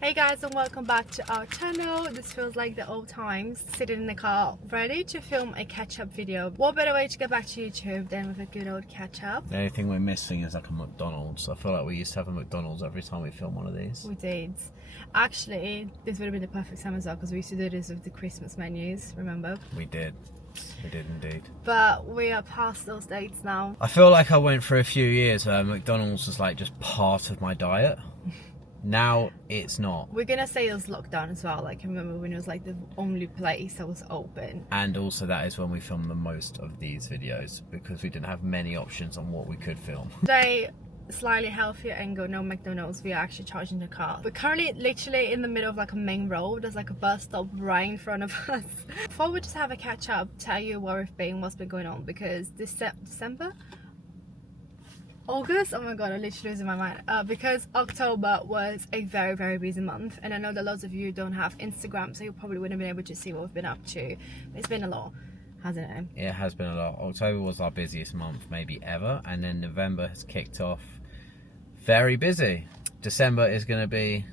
Hey guys, and welcome back to our channel. This feels like the old times, sitting in the car ready to film a catch-up video. What better way to get back to YouTube than with a good old catch-up? The only thing we're missing is like a McDonald's. I feel like we used to have a McDonald's every time we film one of these. We did. Actually, this would have been the perfect time as well, because we used to do this with the Christmas menus, remember? We did indeed. But we are past those dates now. I feel like I went for a few years where McDonald's was like just part of my diet. Now it's not. We're gonna say it was lockdown as well. Like, I remember when it was like the only place that was open. And also that is when we filmed the most of these videos, because we didn't have many options on what we could film. Today, slightly healthier angle, no McDonald's. We are actually charging the car. We're currently literally in the middle of like a main road. There's like a bus stop right in front of us. Before we just have a catch up, tell you where we've been, what's been going on, because August, oh my god, I'm literally losing my mind, because October was a very busy month, and I know that lots of you don't have Instagram, so you probably wouldn't have been able to see what we've been up to. It's been a lot, hasn't it? It has been a lot. October was our busiest month maybe ever, and then November has kicked off very busy. December is going to be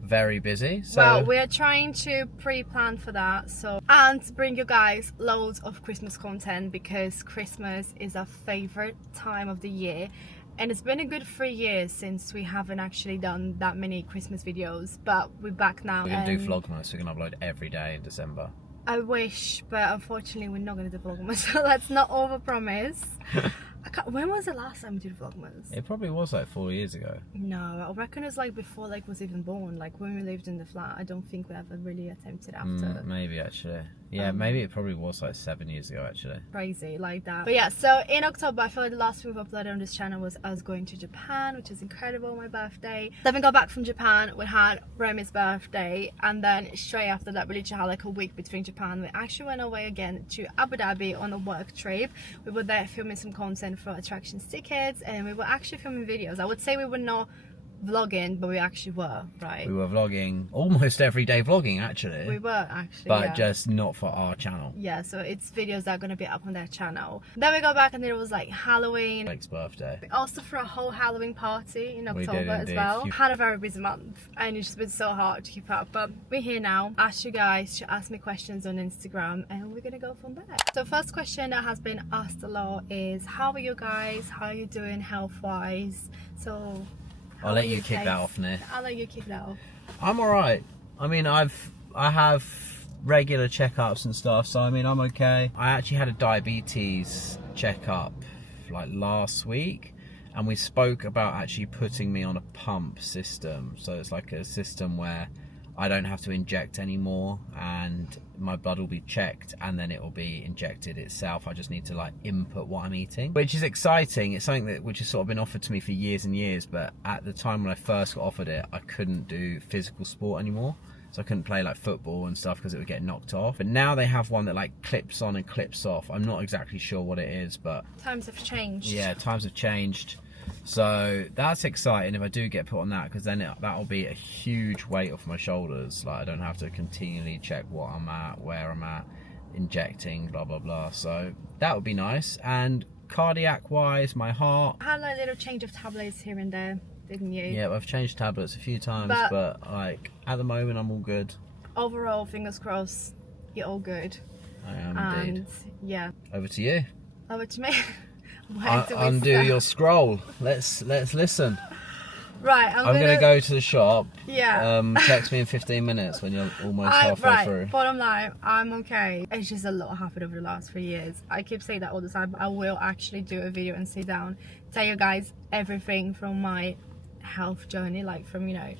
very busy. So well, we are trying to pre-plan for that, and bring you guys loads of Christmas content, because Christmas is our favorite time of the year. And it's been a good 3 years since we haven't actually done that many Christmas videos, but we're back now. We're going to do Vlogmas. We're going to upload every day in December. I wish, but unfortunately we're not going to do Vlogmas, so let's not overpromise. When was the last time we did Vlogmas? It probably was like 4 years ago. No, I reckon it's like before like was even born. Like when we lived in the flat, I don't think we ever really attempted after. Maybe actually. Yeah, maybe it probably was like 7 years ago actually. Crazy like that. But yeah, so in October, I feel like the last thing we've uploaded on this channel was us going to Japan, which is incredible, my birthday. Then we got back from Japan, we had Remy's birthday, and then straight after that we literally had like a week between Japan. We actually went away again to Abu Dhabi on a work trip. We were there filming some content for attractions tickets, and we were actually filming videos. I would say we were not vlogging, but we actually were, right? We were vlogging, almost every day vlogging actually. We were actually, but yeah. Just not for our channel. Yeah, so it's videos that are going to be up on their channel. Then we got back and there was like Halloween. Blake's birthday. We also threw a whole Halloween party in We October did as indeed. well. Had a very busy month, and it's just been so hard to keep up, but we're here now. Asked you guys to ask me questions on Instagram, and we're gonna go from there. So first question that has been asked a lot is, how are you guys? How are you doing health-wise? So I'll let you kick that off, Nick. I'll let you kick that off. I'm alright. I mean, I have regular checkups and stuff, so I mean, I'm okay. I actually had a diabetes checkup like last week, and we spoke about actually putting me on a pump system. So it's like a system where I don't have to inject anymore, and my blood will be checked and then it will be injected itself. I just need to like input what I'm eating, which is exciting. It's something which has sort of been offered to me for years and years, but at the time when I first got offered it, I couldn't do physical sport anymore. So I couldn't play like football and stuff because it would get knocked off. But now they have one that like clips on and clips off. I'm not exactly sure what it is, but Times have changed. yeah, times have changed. So that's exciting if I do get put on that, because then that'll be a huge weight off my shoulders. Like I don't have to continually check what I'm at, where I'm at, injecting, blah blah blah. So that would be nice. And cardiac wise, my heart, I had like a little change of tablets here and there, didn't you? yeah, I've changed tablets a few times, but like at the moment I'm all good. Overall, fingers crossed, you're all good. I am indeed. And yeah, Over to you. over to me. Where do we Undo start? your scroll. Let's listen. Right, I'm gonna go to the shop. Yeah. Text me in 15 minutes when you're almost halfway through. Bottom line, I'm okay. It's just a lot happened over the last 3 years. I keep saying that all the time, but I will actually do a video and sit down, tell you guys everything from my health journey, like from, you know,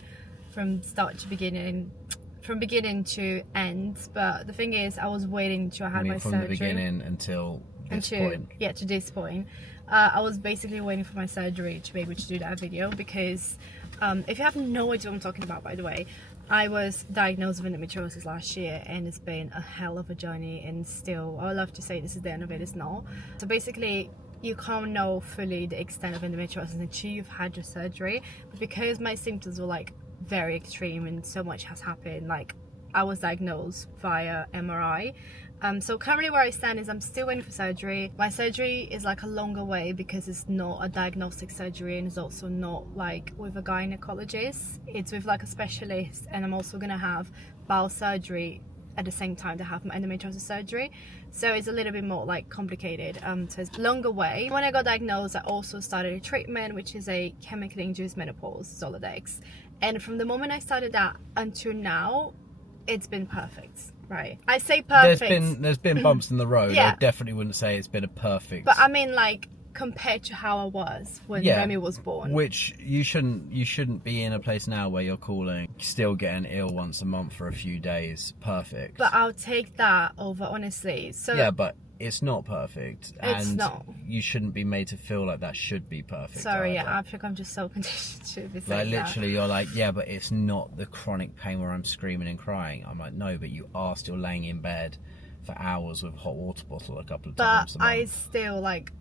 from start to beginning, from beginning to end. But the thing is, I was waiting till I had my from surgery. the beginning until this point. Yeah, to this point. I was basically waiting for my surgery to be able to do that video, because if you have no idea what I'm talking about, by the way, I was diagnosed with endometriosis last year, and it's been a hell of a journey, and still, I would love to say this is the end of it, it's not. So basically, you can't know fully the extent of endometriosis until you've had your surgery. But because my symptoms were like very extreme and so much has happened, like I was diagnosed via MRI, So currently where I stand is I'm still waiting for surgery. My surgery is like a longer way because it's not a diagnostic surgery, and it's also not like with a gynecologist. It's with like a specialist, and I'm also gonna have bowel surgery at the same time to have my endometriosis surgery, so it's a little bit more like complicated. So it's a longer way. When I got diagnosed, I also started a treatment which is a chemically induced menopause, Zoladex, and from the moment I started that until now, it's been perfect. Right, I say perfect. There's been bumps in the road. Yeah. I definitely wouldn't say it's been a perfect. But I mean, like, compared to how I was when Remy was born. Which you shouldn't be in a place now where you're calling still getting ill once a month for a few days perfect. But I'll take that over, honestly. So yeah, but it's not perfect. It's and not. You shouldn't be made to feel like that should be perfect. Sorry, either. I think I'm just so conditioned to be saying Like that. literally, you're like, yeah, but it's not the chronic pain where I'm screaming and crying. I'm like, no, but you are still laying in bed for hours with a hot water bottle a couple of times a But I month. still, like,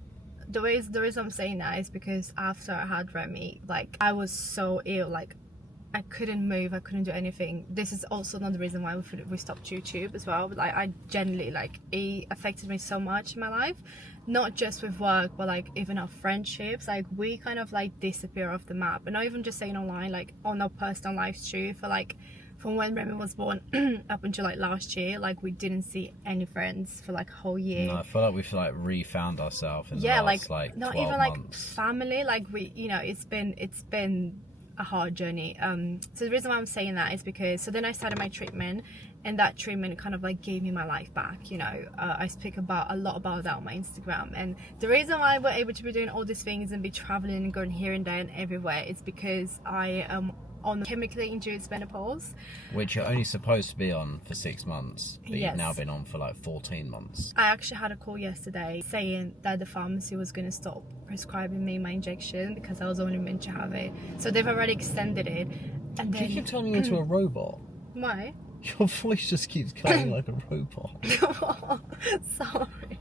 the reason I'm saying that is because after I had Remy, like, I was so ill, like, I couldn't move, I couldn't do anything. This is also another reason why we stopped YouTube as well. Like, I genuinely, like, it affected me so much in my life, not just with work, but like even our friendships. Like, we kind of like disappear off the map, and not even just saying online, like on our personal lives too. For like, from when Remy was born up until like last year, like we didn't see any friends for like a whole year. No, I feel like we've like refound ourselves in the Yeah, last, like not 12 even months. like family. Like, we, you know, it's been a hard journey. So the reason why I'm saying that is because, so then I started my treatment, and that treatment kind of like gave me my life back, you know. I speak a lot about that on my Instagram, and the reason why we're able to be doing all these things and be traveling and going here and there and everywhere is because I am on chemically induced menopause, Which you're only supposed to be on for 6 months, but Yes. you've now been on for like 14 months. I actually had a call yesterday saying that the pharmacy was going to stop prescribing me my injection because I was only meant to have it, so they've already extended it. And Do you then keep turning into a robot? why? Your voice just keeps going like a robot. Sorry.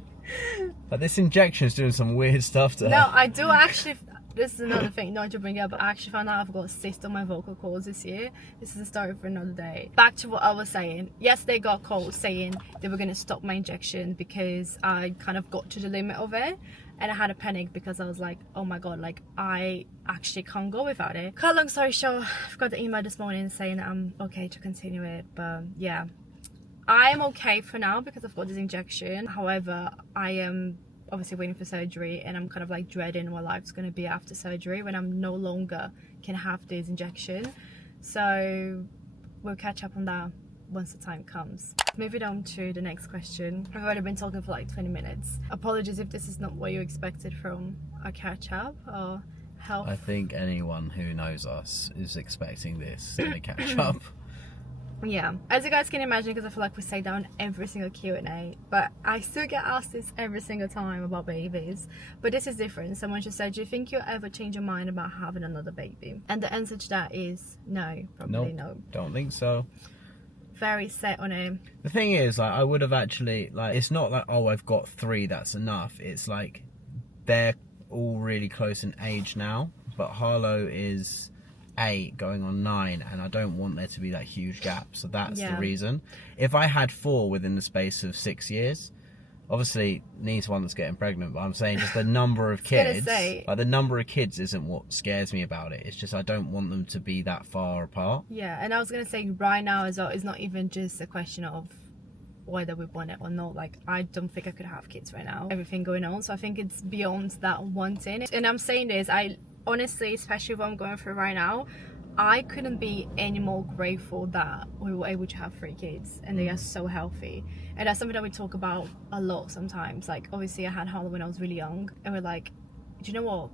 But this injection's doing some weird stuff to her. No, I do actually. This is another thing, not to bring up, but I actually found out I've got a cyst on my vocal cords this year. This is a story for another day. Back to what I was saying. Yes, they got called saying they were going to stop my injection because I kind of got to the limit of it. And I had a panic because I was like, oh my god, like, I actually can't go without it. Cut long story short, I've got the email this morning saying I'm okay to continue it. But yeah, I am okay for now because I've got this injection. However, I am obviously waiting for surgery, and I'm kind of like dreading what life's going to be after surgery when I'm no longer can have this injection. So we'll catch up on that once the time comes. Moving on to the next question. I've already been talking for like 20 minutes. Apologies if this is not what you expected from a catch up or health. I think anyone who knows us is expecting this in a catch up. Yeah, as you guys can imagine, because I feel like we say that on every single Q&A, but I still get asked this every single time about babies. But this is different. Someone just said, do you think you'll ever change your mind about having another baby? And the answer to that is no, probably no. Don't think so. Very set on it. The thing is, like, I would have actually, like, it's not like, oh, I've got 3, that's enough. It's like they're all really close in age now, but Harlow is 8 going on 9, and I don't want there to be that huge gap, so that's the reason. If I had 4 within the space of 6 years, obviously Nee's one that's getting pregnant, but I'm saying just the number of kids, like the number of kids isn't what scares me about it. It's just I don't want them to be that far apart. Yeah, and I was gonna say right now as well, it's not even just a question of whether we want it or not. Like, I don't think I could have kids right now, everything going on, so I think it's beyond that wanting. And I'm saying this, I honestly, especially what I'm going through right now, I couldn't be any more grateful that we were able to have 3 kids and they are so healthy. And that's something that we talk about a lot sometimes. Like, obviously I had Harlow when I was really young, and we're like, do you know what,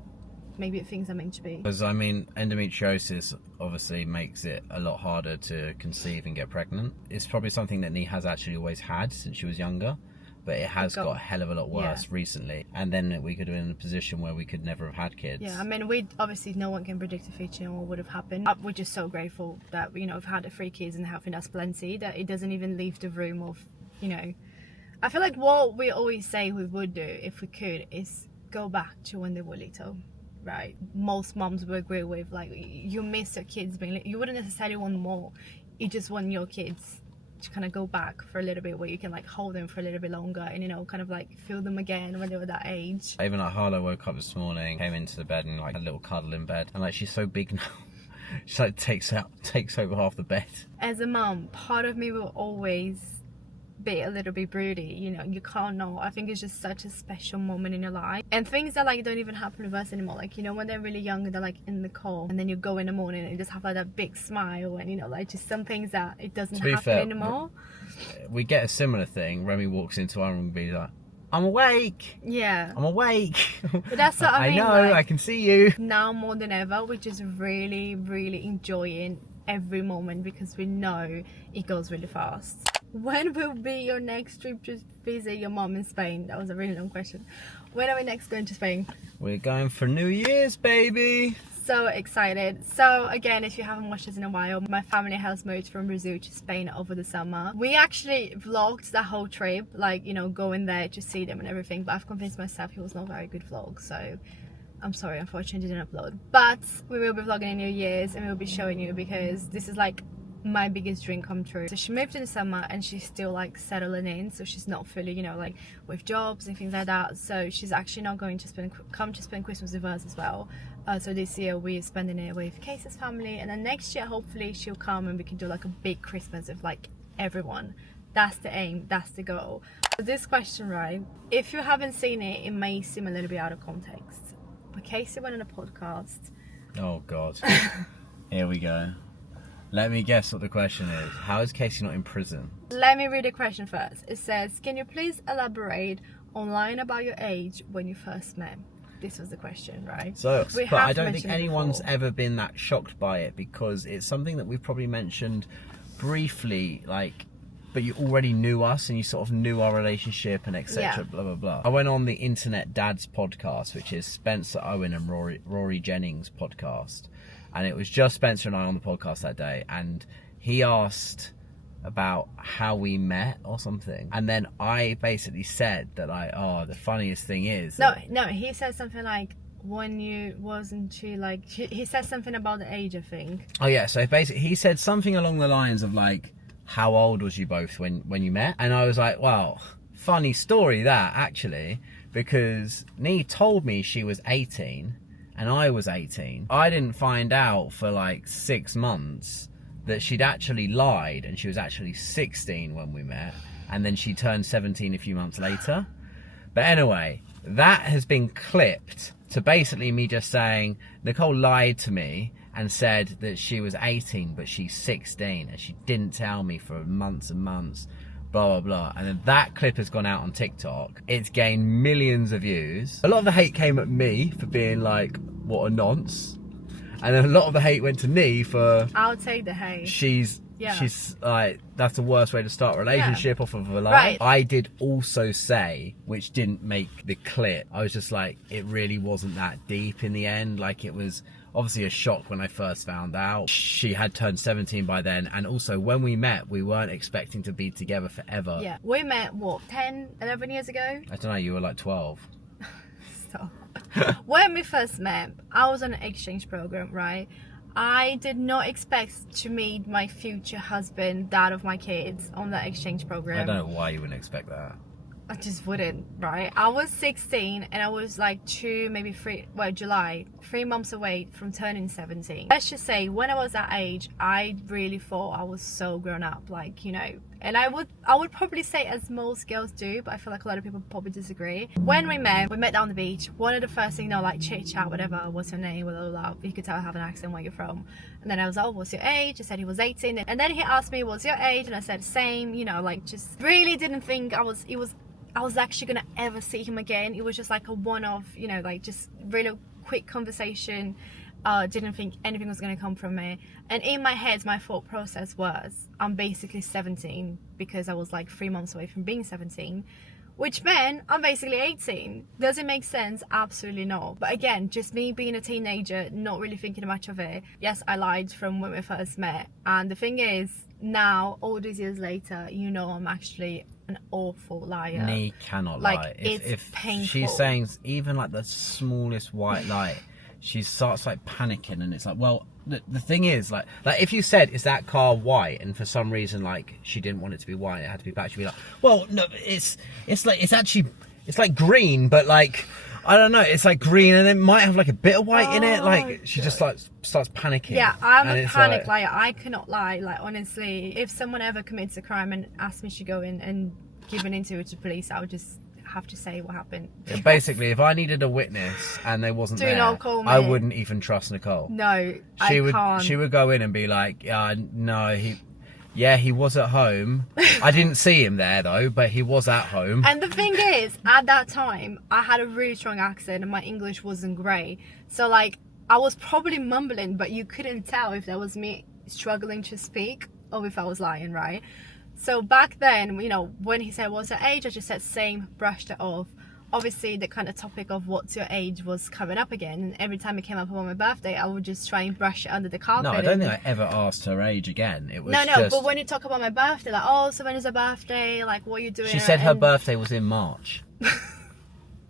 maybe things are meant to be. Because I mean, endometriosis obviously makes it a lot harder to conceive and get pregnant. It's probably something that Nee has actually always had since she was younger, but it has got a hell of a lot worse recently. And then we could have been in a position where we could never have had kids. Yeah, I mean, we obviously, no one can predict the future and what would have happened. We're just so grateful that, you know, we've had 3 kids and having us plenty, that it doesn't even leave the room of, you know, I feel like what we always say we would do if we could is go back to when they were little, right? Most moms will agree with, like, you miss your kids being little. You wouldn't necessarily want more, you just want your kids to kind of go back for a little bit, where you can like hold them for a little bit longer and, you know, kind of like feel them again when they were that age. Even like Harlow woke up this morning, came into the bed and like had a little cuddle in bed, and like she's so big now. She like takes over half the bed. As a mum, part of me will always be a little bit broody, you know, you can't know. I think it's just such a special moment in your life, and things that like don't even happen with us anymore, like, you know, when they're really young and they're like in Nicole, and then you go in the morning and you just have like that big smile, and, you know, like just some things that it doesn't happen anymore. We get a similar thing. Remy walks into our room and be like, I'm awake. Yeah, I'm awake. But that's what I mean. I know, like, I can see you. Now more than ever, we're just really enjoying every moment, because we know it goes really fast. When will be your next trip to visit your mom in Spain? That was a really long question. When are we next going to Spain? We're going for New Year's, baby. So excited. So again, if you haven't watched this in a while, my family has moved from Brazil to Spain over the summer. We actually vlogged the whole trip, like, you know, going there to see them and everything, but I've convinced myself it was not a very good vlog, so I'm sorry, unfortunately didn't upload. But we will be vlogging in New Year's, and we'll be showing you, because this is like my biggest dream come true. So she moved in the summer and she's still like settling in, so she's not fully, you know, like with jobs and things like that, so she's actually not going to come to spend Christmas with us as well. So this year we're spending it with Casey's family, and then next year hopefully she'll come and we can do like a big Christmas with like everyone. That's the aim, that's the goal. So this question, right, if you haven't seen it, it may seem a little bit out of context, but Casey went on a podcast. Oh god. Here we go. Let me guess what the question is. How is Casey not in prison? Let me read the question first. It says, can you please elaborate on lying about your age when you first met? This was the question, right? So, but I don't think anyone's ever been that shocked by it, because it's something that we've probably mentioned briefly, like, but you already knew us and you sort of knew our relationship and etc. Yeah. Blah blah blah. I went on the Internet Dads podcast, which is Spencer Owen and Rory Jennings' podcast, and it was just Spencer and I on the podcast that day, and he asked about how we met or something, and then I basically said that the funniest thing is no, he said something like, when you wasn't too like, he said something about the age, I think. Oh yeah, so basically he said something along the lines of like, how old was you both when you met? And I was like, well, funny story that, actually, because Nee told me she was 18 and I was 18. I didn't find out for like 6 months that she'd actually lied, and she was actually 16 when we met, and then she turned 17 a few months later. But anyway, that has been clipped to basically me just saying Nicole lied to me and said that she was 18 but she's 16 and she didn't tell me for months and months, blah blah blah. And then that clip has gone out on TikTok. It's gained millions of views. A lot of the hate came at me for being like, what a nonce. And then a lot of the hate went to Nee for... I'll take the hate. She's like, that's the worst way to start a relationship, off of a lie. Right. I did also say, which didn't make the clip, I was just like, it really wasn't that deep in the end. Like, it was obviously a shock when I first found out. She had turned 17 by then, and also when we met, we weren't expecting to be together forever. Yeah, we met, what, 10, 11 years ago? I don't know, you were like 12. Stop. When we first met, I was on an exchange program, right? I did not expect to meet my future husband, dad of my kids, on that exchange program. I don't know why you wouldn't expect that. I just wouldn't, right? I was 16 and I was like July, 3 months away from turning 17. Let's just say, when I was that age, I really thought I was so grown up, like, you know, and I would probably say, as most girls do, but I feel like a lot of people probably disagree. When we met down the beach. One of the first things, you know, like chit chat, whatever, what's your name, blah, blah, blah. You could tell I have an accent, where you're from. And then I was like, oh, what's your age? I said he was 18. And then he asked me, what's your age? And I said, same, you know, like, just really didn't think I was actually gonna ever see him again. It was just like a one-off, you know, like just really quick conversation. Didn't think anything was gonna come from it. And in my head, my thought process was, I'm basically 17, because I was like 3 months away from being 17, which meant I'm basically 18. Does it make sense? Absolutely not. But again, just me being a teenager, not really thinking much of it. Yes, I lied from when we first met. And the thing is, now, all these years later, you know, I'm actually an awful liar. Nee cannot like, lie. It's painful. She's saying even like the smallest white lie, she starts like panicking, and it's like, well, the thing is, like if you said, is that car white, and for some reason like she didn't want it to be white, it had to be black, she'd be like, well, no, it's like green, but like I don't know, it's like green and it might have like a bit of white in it. Like she just like starts panicking. Yeah, I'm and a it's panic like, liar. I cannot lie. Like honestly, if someone ever commits a crime and asks me to go in and give an interview to police, I would just have to say what happened. basically, if I needed a witness and they wasn't Do there, not call me. I wouldn't even trust Nicole. No, I can't. She would go in and be like, no, he was at home. I didn't see him there though, but he was at home. And the thing is, at that time, I had a really strong accent and my English wasn't great. So like, I was probably mumbling, but you couldn't tell if that was me struggling to speak or if I was lying, right? So back then, you know, when he said what's your age, I just said same, brushed it off. Obviously, the kind of topic of what's your age was coming up again, and every time it came up on my birthday, I would just try and brush it under the carpet. No, I don't think I ever asked her age again. It was no, but when you talk about my birthday, like, oh, so when is her birthday? Like, what are you doing? She said her birthday was in March.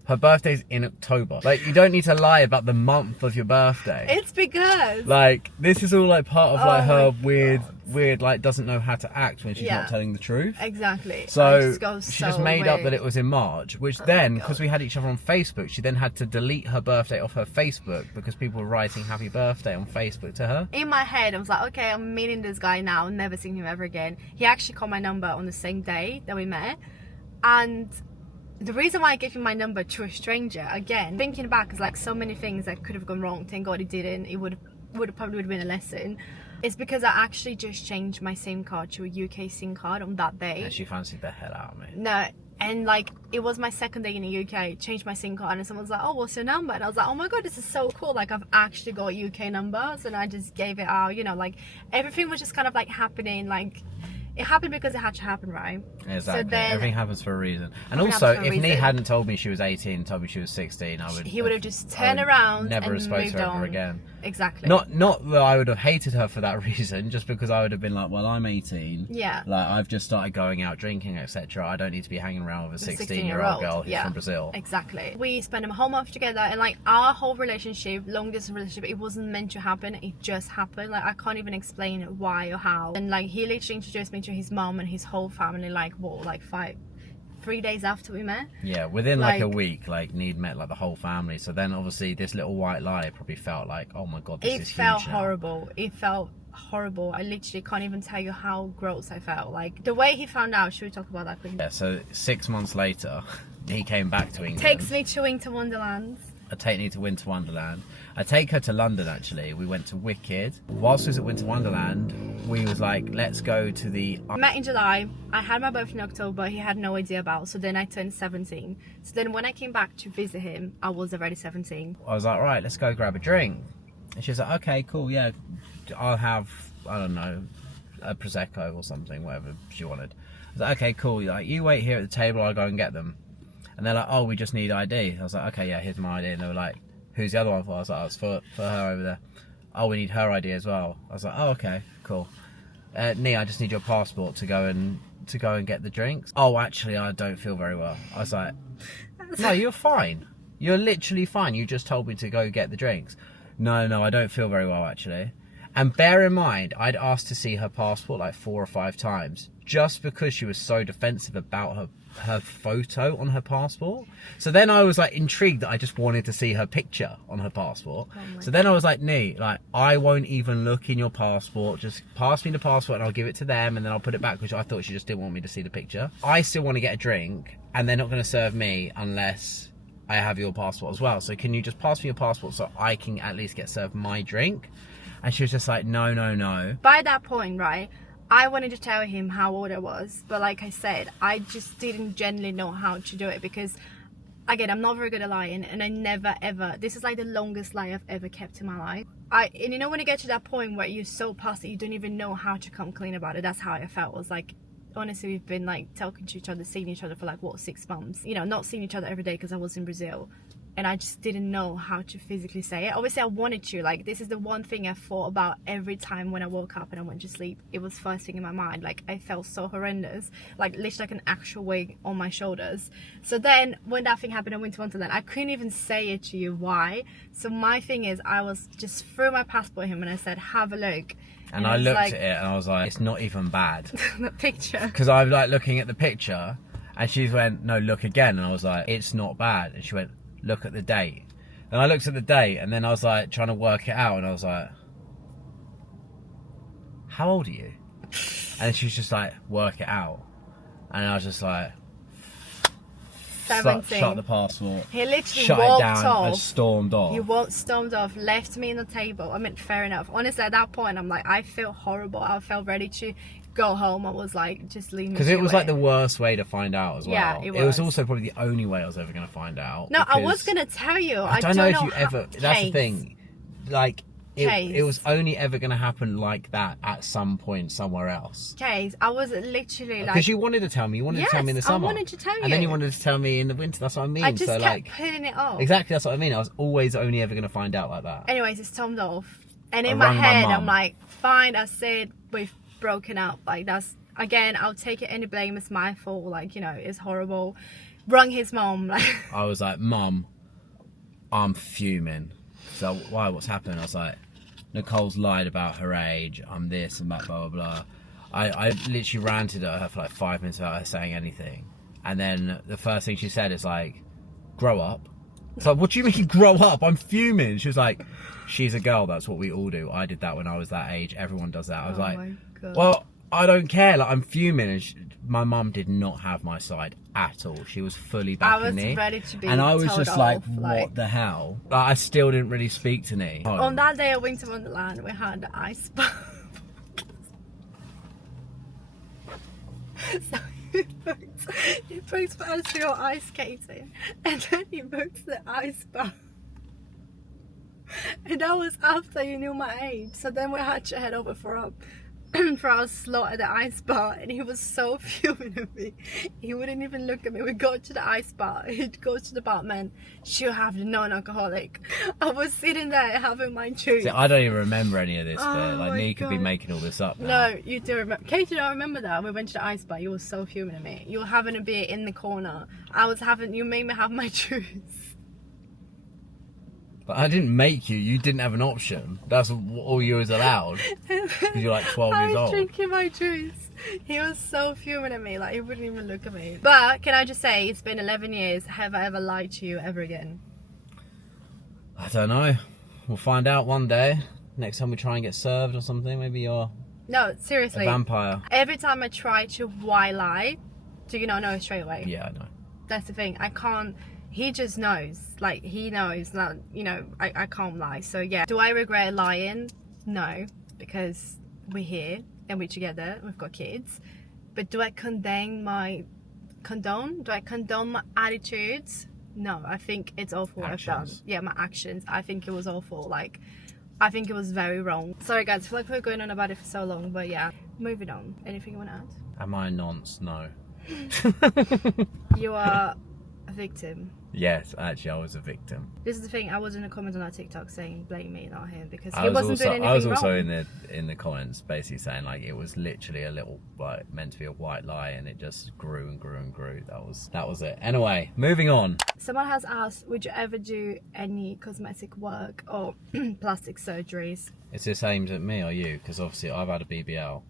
Her birthday's in October. Like, you don't need to lie about the month of your birthday. It's because like, this is all like part of like her my weird like doesn't know how to act when she's Yeah. not telling the truth. Exactly. So She she just made up that it was in March, which then, because we had each other on Facebook, she then had to delete her birthday off her Facebook because people were writing happy birthday on Facebook to her. In my head, I was like, okay, I'm meeting this guy now, never seeing him ever again. He actually called my number on the same day that we met, and the reason why I gave him my number to a stranger, again, thinking back, is like so many things that could have gone wrong. Thank God it didn't. It would have been a lesson. It's because I actually just changed my SIM card to a UK SIM card on that day. And she fancied the hell out of me. No, and like it was my second day in the UK. Changed my SIM card, and someone was like, "Oh, what's your number?" And I was like, "Oh my god, this is so cool! Like I've actually got UK numbers," and I just gave it out. You know, like everything was just kind of like happening. Like it happened because it had to happen, right? Exactly. So then, everything happens for a reason. And Everything also, happens for a if Nee reason. hadn't told me she was 18, told me she was 16, he would have just turned around never and have spoken moved to her on. ever again. Exactly. Not that I would have hated her for that reason, just because I would have been like, well, I'm 18. Yeah. Like, I've just started going out drinking, etc. I don't need to be hanging around with a 16-year-old girl who's from Brazil. Exactly. We spent a whole month together, and like our whole relationship, long distance relationship, it wasn't meant to happen. It just happened. Like I can't even explain why or how. And like he literally introduced me to his mom and his whole family. Like what, like 3 days after we met. Yeah, within like a week, like Need met like the whole family. So then obviously this little white lie probably felt like, oh my god, this is huge. It felt horrible. It felt horrible. I literally can't even tell you how gross I felt. Like the way he found out. Should we talk about that quickly? Yeah. So 6 months later, he came back to England. Takes me to Winter Wonderland. I take Need to Winter Wonderland. I take her to London actually. We went to Wicked. Whilst we was at Winter Wonderland, we was like, let's go to the... I met in July. I had my birthday in October. He had no idea about. So then I turned 17. So then when I came back to visit him, I was already 17. I was like, right, let's go grab a drink. And she was like, okay, cool, yeah. I'll have, I don't know, a Prosecco or something, whatever she wanted. I was like, okay, cool. Like, you wait here at the table, I'll go and get them. And they're like, oh, we just need ID. I was like, okay, yeah, here's my ID. And they were like, who's the other one for? I was like, oh, it's for her over there. Oh, we need her ID as well. I was like, oh, okay, cool. Nee, I just need your passport to go and get the drinks. Oh, actually, I don't feel very well. I was like, no, you're fine. You're literally fine. You just told me to go get the drinks. No, I don't feel very well, actually. And bear in mind, I'd asked to see her passport like 4 or 5 times just because she was so defensive about her photo on her passport. So then I was like intrigued that I just wanted to see her picture on her passport. So then I was like, Nee, like I won't even look in your passport. Just pass me the passport and I'll give it to them and then I'll put it back, because I thought she just didn't want me to see the picture. I still want to get a drink and they're not going to serve me unless I have your passport as well. So can you just pass me your passport so I can at least get served my drink? And she was just like, no. By that point, right, I wanted to tell him how old I was, but like I said, I just didn't generally know how to do it because, again, I'm not very good at lying, and I never ever, this is like the longest lie I've ever kept in my life. And you know when you get to that point where you're so past it, you don't even know how to come clean about it. That's how I felt. It was like, honestly, we've been like talking to each other, seeing each other for like, what, 6 months? You know, not seeing each other every day because I was in Brazil. and I just didn't know how to physically say it. Obviously I wanted to, like, this is the one thing I thought about every time when I woke up and I went to sleep. It was first thing in my mind. Like, I felt so horrendous, like literally like an actual weight on my shoulders. So then when that thing happened in Winter Wonderland, I couldn't even say it to you why. So my thing is, I was just threw my passport at him and I said, have a look. And I looked at it and I was like, it's not even bad. The picture. Because I was like looking at the picture and she went, no, look again. And I was like, it's not bad. And she went, look at the date. And I looked at the date and then I was like trying to work it out and I was like, how old are you? And she was just like, work it out. And I was just like, 17. shut the passport. He literally shut walked it down off. and stormed off. He stormed off, left me on the table. I mean, fair enough. Honestly, at that point, I'm like, I feel horrible. I felt ready to go home. I was like, just leave me. Because it was like the worst way to find out as well. Yeah, it was. It was also probably the only way I was ever going to find out. No, I was going to tell you. I don't know if you how, ever. That's the thing. Like, it was only ever going to happen like that at some point somewhere else. Case, I was literally like. Because you wanted to tell me. You wanted to tell me in the summer. I wanted to tell you. And then you wanted to tell me in the winter. That's what I mean. I just so, kept like, putting it off. Exactly, that's what I mean. I was always only ever going to find out like that. Anyways, it stormed off. And in I my rang my head, mum. I'm like, fine, I said we've broken up. Like, that's, again, I'll take it any blame. It's my fault. Like, you know, it's horrible. Rung his mom. Like, I was like, Mum, I'm fuming. So, why? What's happened? I was like, Nicole's lied about her age. I'm this and that, blah, blah, blah. I literally ranted at her for like 5 minutes without her saying anything. And then the first thing she said is like, grow up. It's like, what do you mean grow up? I'm fuming. She was like, she's a girl. That's what we all do. I did that when I was that age. Everyone does that. I was like, my God. well, I don't care. Like, I'm fuming. And my mum did not have my side at all. She was fully backing me. I was ready to be and I was told just like, off, what the hell? Like, I still didn't really speak to Nee. On that day at Winter Wonderland, we had the ice bath. So he booked for us to go ice skating, and then he booked the ice bath. And that was after you knew my age. So then we had to head over for our slot at the ice bar, and he was so fuming at me. He wouldn't even look at me. We go to the ice bar. He'd go to the barman. She'll have the non-alcoholic. I was sitting there having my juice. See, I don't even remember any of this bit. Oh Like, my Nee could be God. making all this up now. No, you do remember. Katie, don't remember that. We went to the ice bar. You were so fuming at me. You were having a beer in the corner. You made me have my juice. But I didn't make you. You didn't have an option. That's all you was allowed. Because you're like 12 I years was old. drinking my juice. He was so fuming at me. Like, he wouldn't even look at me. But can I just say, it's been 11 years. Have I ever lied to you ever again? I don't know. We'll find out one day. Next time we try and get served or something, maybe you're No, a seriously. vampire. Every time I try to why lie, do you not know straight away? Yeah, I know. That's the thing. I can't. He just knows. Like, he knows that, you know, I can't lie. So yeah. Do I regret lying? No, because we're here and we're together. We've got kids. But do I condone my attitudes? No, I think it's awful what I've done. Yeah, my actions. I think it was awful. Like, I think it was very wrong. Sorry guys, I feel like we're going on about it for so long, but yeah. Moving on. Anything you want to add? Am I a nonce? No. You are a victim. Yes, actually, I was a victim. This is the thing. I was in a comment on that TikTok saying blame me, not him, because I he was wasn't also, doing anything I was also wrong. in the comments basically saying like it was literally a little like meant to be a white lie and it just grew and grew and grew. That was it. Anyway, moving on. Someone has asked, would you ever do any cosmetic work or plastic surgeries? Is this aimed at me or you? Because obviously I've had a BBL.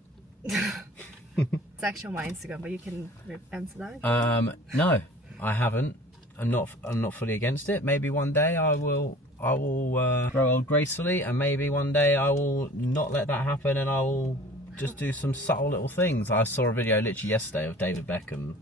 It's actually on my Instagram, but you can answer that. No, I haven't. I'm not fully against it. Maybe one day I will grow old gracefully, and maybe one day I will not let that happen, and I will just do some subtle little things. I saw a video literally yesterday of David Beckham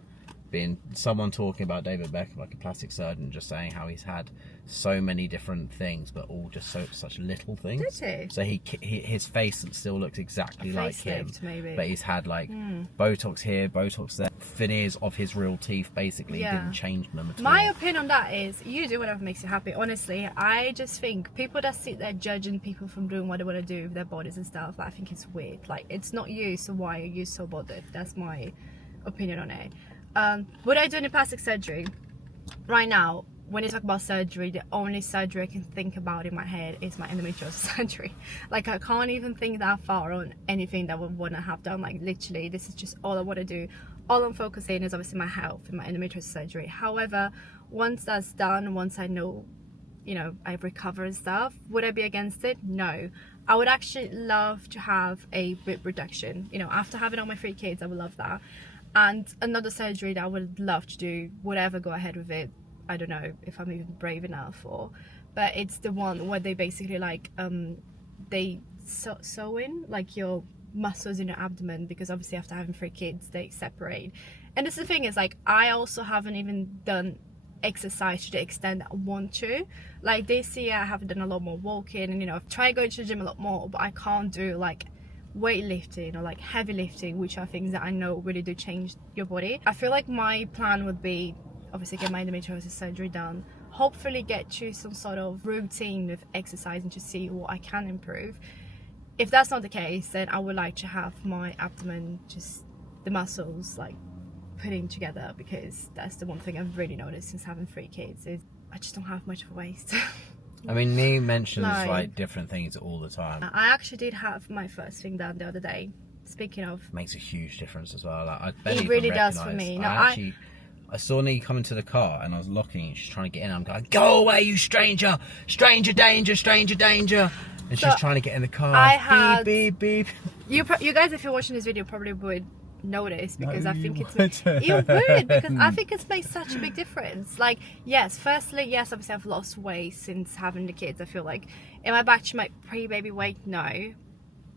someone talking about David Beckham, like a plastic surgeon, just saying how he's had so many different things, but all just such little things. Did he? So his face still looks exactly like him, maybe. but he's had like Botox here, Botox there, veneers of his real teeth. Basically, Yeah. didn't change them at all. My opinion on that is, you do whatever makes you happy. Honestly, I just think people that sit there judging people from doing what they want to do with their bodies and stuff, I think it's weird. Like, it's not you, so why are you so bothered? That's my opinion on it. Would I do any plastic surgery? Right now, when you talk about surgery, the only surgery I can think about in my head is my endometriosis surgery. Like, I can't even think that far on anything that I would want to have done. Like, literally, this is just all I want to do. All I'm focusing is obviously my health and my endometriosis surgery. However, once that's done, once I know, you know, I've recovered and stuff, would I be against it? No. I would actually love to have a rib reduction. You know, after having all my 3 kids, I would love that. And another surgery that I would love to do, would I ever go ahead with it, I don't know if I'm even brave enough for, but it's the one where they basically like they sew in like your muscles in your abdomen, because obviously after having 3 kids they separate. And this is the thing, is like, I also haven't even done exercise to the extent that I want to. Like, this year I have done a lot more walking, and you know, I've tried going to the gym a lot more, but I can't do like weightlifting or like heavy lifting, which are things that I know really do change your body. I feel like my plan would be obviously get my endometriosis surgery done, hopefully get to some sort of routine with exercising to see what I can improve. If that's not the case, then I would like to have my abdomen, just the muscles like putting together, because that's the one thing I've really noticed since having 3 kids is I just don't have much of a waist. I mean, Nee mentions like different things all the time. I actually did have my first thing done the other day. Speaking of, Makes a huge difference as well. Like, I barely it really even does for recognise. me. No, I saw Nee come into the car and I was locking and she's trying to get in. I'm going, go away, you stranger! Stranger danger, stranger danger! And she's trying to get in the car. I had, beep, beep, beep. You guys, if you're watching this video, probably would notice, because No, I think you it's you would, because I think it's made such a big difference. Like, yes, firstly, yes, obviously I've lost weight since having the kids. I feel like, am I back to my pre-baby weight? No,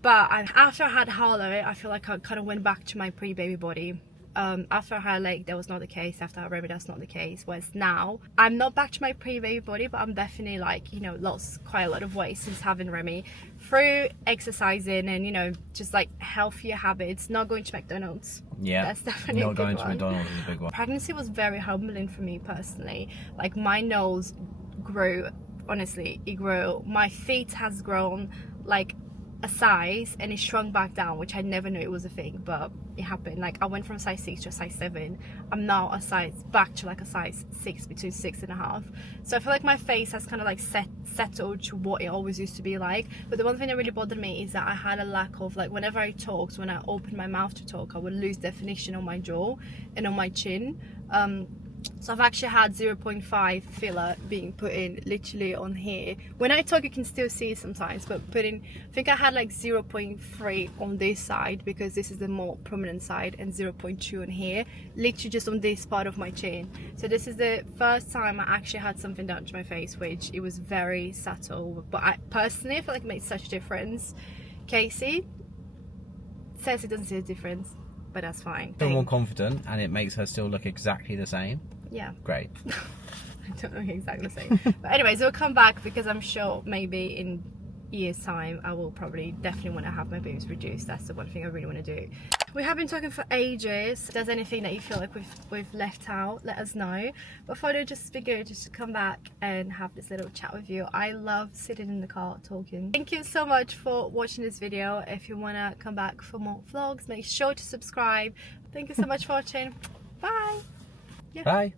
but after I had Harlow, I feel like I kind of went back to my pre-baby body. After I had Lake, that was not the case. After I had Remy, that's not the case. Whereas now, I'm not back to my pre-baby body, but I'm definitely like, you know, lost quite a lot of weight since having Remy, through exercising and, you know, just like healthier habits, not going to McDonald's. Yeah, that's definitely not a good going to one. McDonald's is a big one. Pregnancy was very humbling for me personally. Like, my nose grew, honestly, it grew. My feet has grown like a size, and it shrunk back down, which I never knew it was a thing, but it happened. Like, I went from size 6 to a size 7. I'm now a size back to like a size 6, between 6.5. So I feel like my face has kind of like settled to what it always used to be like. But the one thing that really bothered me is that I had a lack of, like, whenever I talked, when I opened my mouth to talk, I would lose definition on my jaw and on my chin. So I've actually had 0.5 filler being put in literally on here. When I talk, you can still see it sometimes, but I think I had like 0.3 on this side, because this is the more prominent side, and 0.2 on here, literally just on this part of my chin. So this is the first time I actually had something done to my face, which it was very subtle, but I personally feel like it made such a difference. Casey says it doesn't see a difference, but that's fine. Feel more confident, and it makes her still look exactly the same. Yeah. Great. I don't look exactly the same. But anyways, we'll come back, because I'm sure maybe in years time I will probably definitely want to have my boobs reduced. That's the one thing I really want to do. We have been talking for ages. If there's anything that you feel like we've left out, let us know. But for now, just be good just to come back and have this little chat with you. I love sitting in the car talking. Thank you so much for watching this video. If you want to come back for more vlogs, make sure to subscribe. Thank you so much for watching. Bye. Bye.